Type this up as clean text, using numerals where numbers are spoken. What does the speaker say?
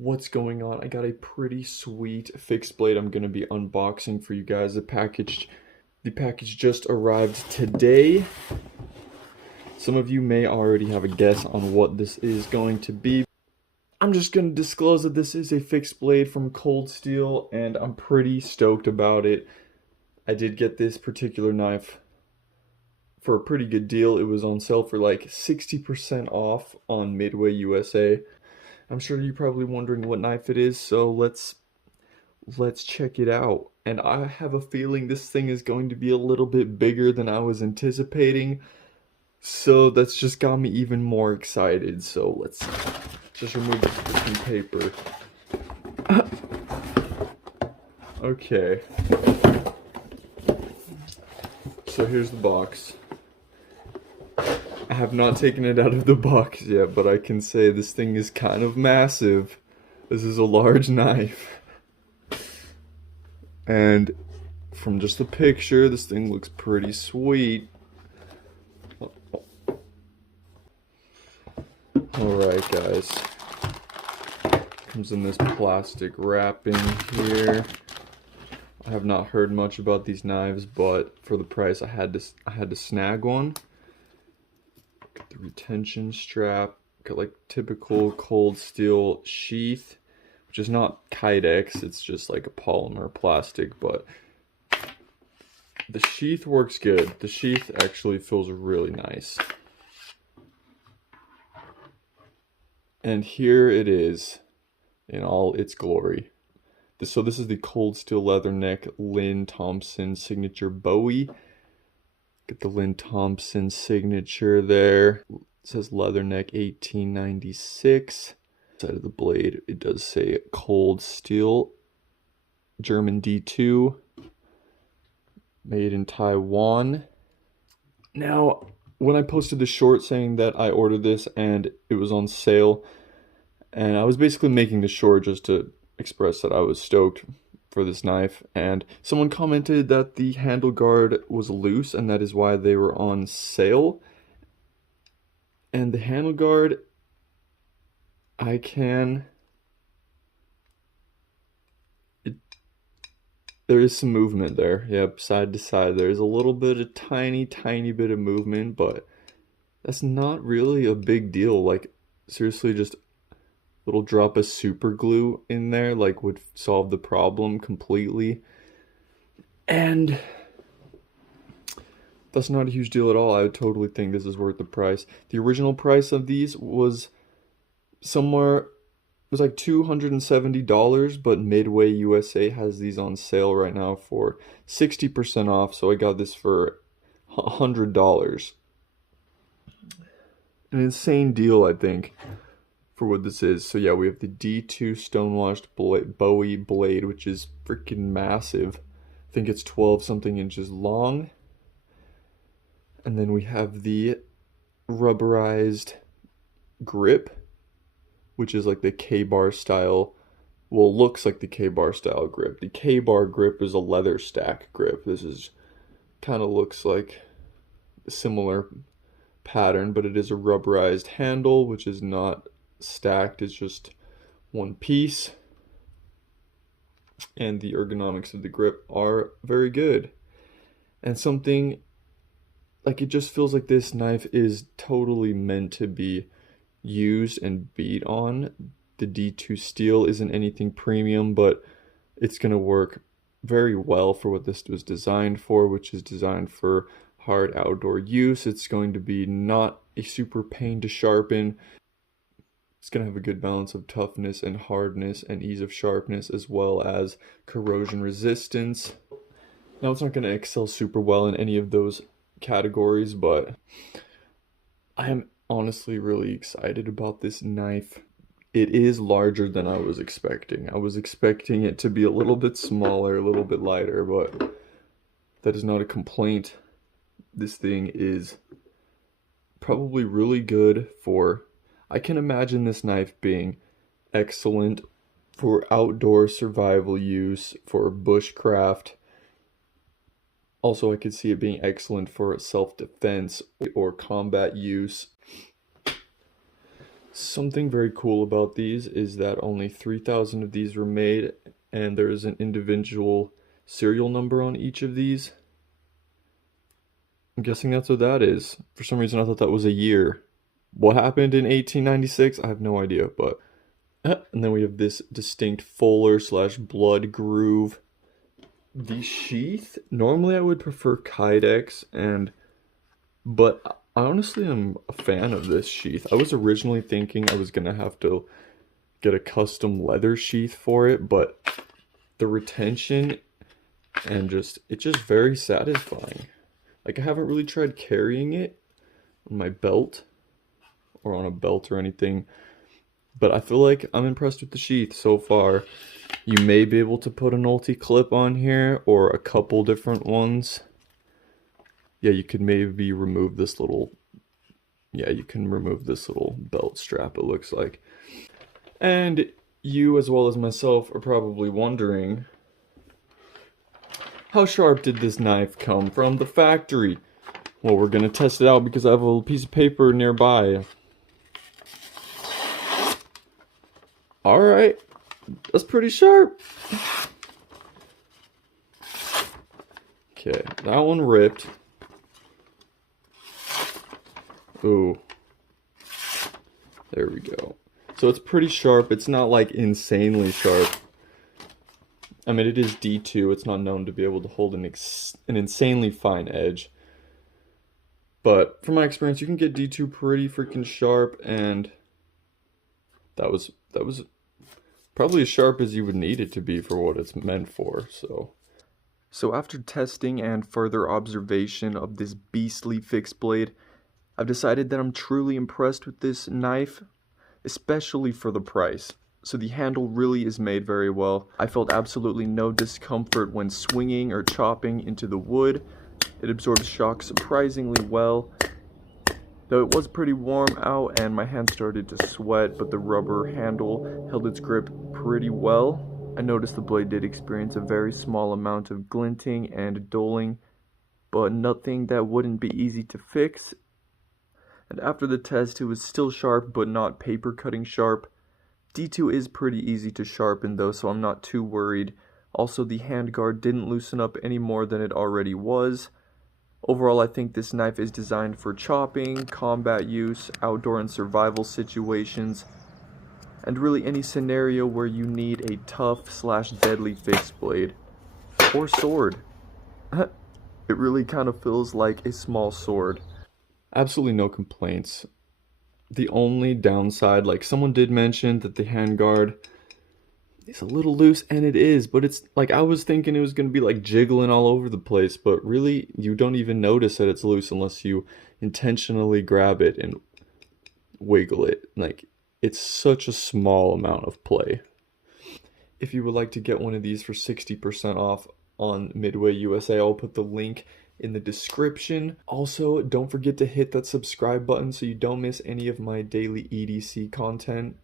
What's going on? I got a pretty sweet fixed blade I'm going to be unboxing for you guys. The package just arrived today. Some of you may already have a guess on what this is going to be. I'm just going to disclose that this is a fixed blade from Coldsteel, and I'm pretty stoked about it. I did get this particular knife for a pretty good deal. It was on sale for like 60% off on Midway USA. I'm sure you're probably wondering what knife it is, so let's check it out. And I have a feeling this thing is going to be a little bit bigger than I was anticipating, so that's just got me even more excited. So let's just remove the freaking paper. Okay. So here's the box. I have not taken it out of the box yet, but I can say this thing is kind of massive. This is a large knife. And from just the picture, this thing looks pretty sweet. Alright guys. Comes in this plastic wrapping here. I have not heard much about these knives, but for the price I had to snag one. Got the retention strap, got like typical Coldsteel sheath, which is not Kydex, it's just like a polymer plastic, but the sheath works good. The sheath actually feels really nice. And here it is in all its glory. So this is the Coldsteel Leatherneck Lynn Thompson signature Bowie. Get the Lynn Thompson signature there. It says Leatherneck 1896. Side of the blade, it does say Coldsteel, German D2, made in Taiwan. Now, when I posted the short saying that I ordered this and it was on sale, and I was basically making the short just to express that I was stoked for this knife, and someone commented that the handle guard was loose and that is why they were on sale. And the handle guard, there is some movement there. Yep, side to side there's a little bit of tiny bit of movement, but that's not really a big deal. Like seriously, just little drop of super glue in there like would solve the problem completely. And that's not a huge deal at all. I would totally think this is worth the price. The original price of these was like $270, but Midway USA has these on sale right now for 60% off, so I got this for $100. An insane deal, I think, for what this is. So yeah, we have the D2 stonewashed Bowie blade, which is freaking massive. I think it's 12 something inches long. And then we have the rubberized grip, which is like the K-bar style, well, looks like the K-bar style grip. The K-bar grip is a leather stack grip. This is kind of looks like a similar pattern, but it is a rubberized handle, which is not stacked, it's just one piece. And the ergonomics of the grip are very good. And something like, it just feels like this knife is totally meant to be used and beat on. The D2 steel isn't anything premium, but it's going to work very well for what this was designed for, which is designed for hard outdoor use. It's going to be not a super pain to sharpen. It's going to have a good balance of toughness and hardness and ease of sharpness, as well as corrosion resistance. Now, it's not going to excel super well in any of those categories, but I am honestly really excited about this knife. It is larger than I was expecting. I was expecting it to be a little bit smaller, a little bit lighter, but that is not a complaint. This thing is probably really good for, I can imagine this knife being excellent for outdoor survival use, for bushcraft. Also, I could see it being excellent for self-defense or combat use. Something very cool about these is that only 3,000 of these were made, and there is an individual serial number on each of these. I'm guessing that's what that is. For some reason, I thought that was a year. What happened in 1896? I have no idea, but. And then we have this distinct Fuller slash blood groove. The sheath, normally I would prefer Kydex, but I honestly am a fan of this sheath. I was originally thinking I was gonna have to get a custom leather sheath for it, but the retention and it's just very satisfying. Like, I haven't really tried carrying it on my belt or on a belt or anything, but I feel like I'm impressed with the sheath so far. You may be able to put an ulti clip on here or a couple different ones. Yeah, you could maybe remove this little, yeah, you can remove this little belt strap, it looks like. And you, as well as myself, are probably wondering, how sharp did this knife come from the factory? Well, we're gonna test it out because I have a little piece of paper nearby. Alright, that's pretty sharp. Okay, that one ripped. Ooh. There we go. So it's pretty sharp. It's not like insanely sharp. I mean, it is D2. It's not known to be able to hold an insanely fine edge. But from my experience, you can get D2 pretty freaking sharp, and that was probably as sharp as you would need it to be for what it's meant for. So after testing and further observation of this beastly fixed blade, I've decided that I'm truly impressed with this knife, especially for the price. So the handle really is made very well. I felt absolutely no discomfort when swinging or chopping into the wood. It absorbs shock surprisingly well. Though it was pretty warm out and my hand started to sweat, but the rubber handle held its grip pretty well. I noticed the blade did experience a very small amount of glinting and dulling, but nothing that wouldn't be easy to fix. And after the test, it was still sharp, but not paper cutting sharp. D2 is pretty easy to sharpen though, so I'm not too worried. Also, the handguard didn't loosen up any more than it already was. Overall, I think this knife is designed for chopping, combat use, outdoor and survival situations, and really any scenario where you need a tough slash deadly fixed blade. Or sword. It really kind of feels like a small sword. Absolutely no complaints. The only downside, like someone did mention that the handguard is a little loose, and it is, but it's like I was thinking it was going to be like jiggling all over the place, but really you don't even notice that it's loose unless you intentionally grab it and wiggle it. Like, it's such a small amount of play. If you would like to get one of these for 60% off on Midway USA, I'll put the link in the description. Also, don't forget to hit that subscribe button so you don't miss any of my daily EDC content.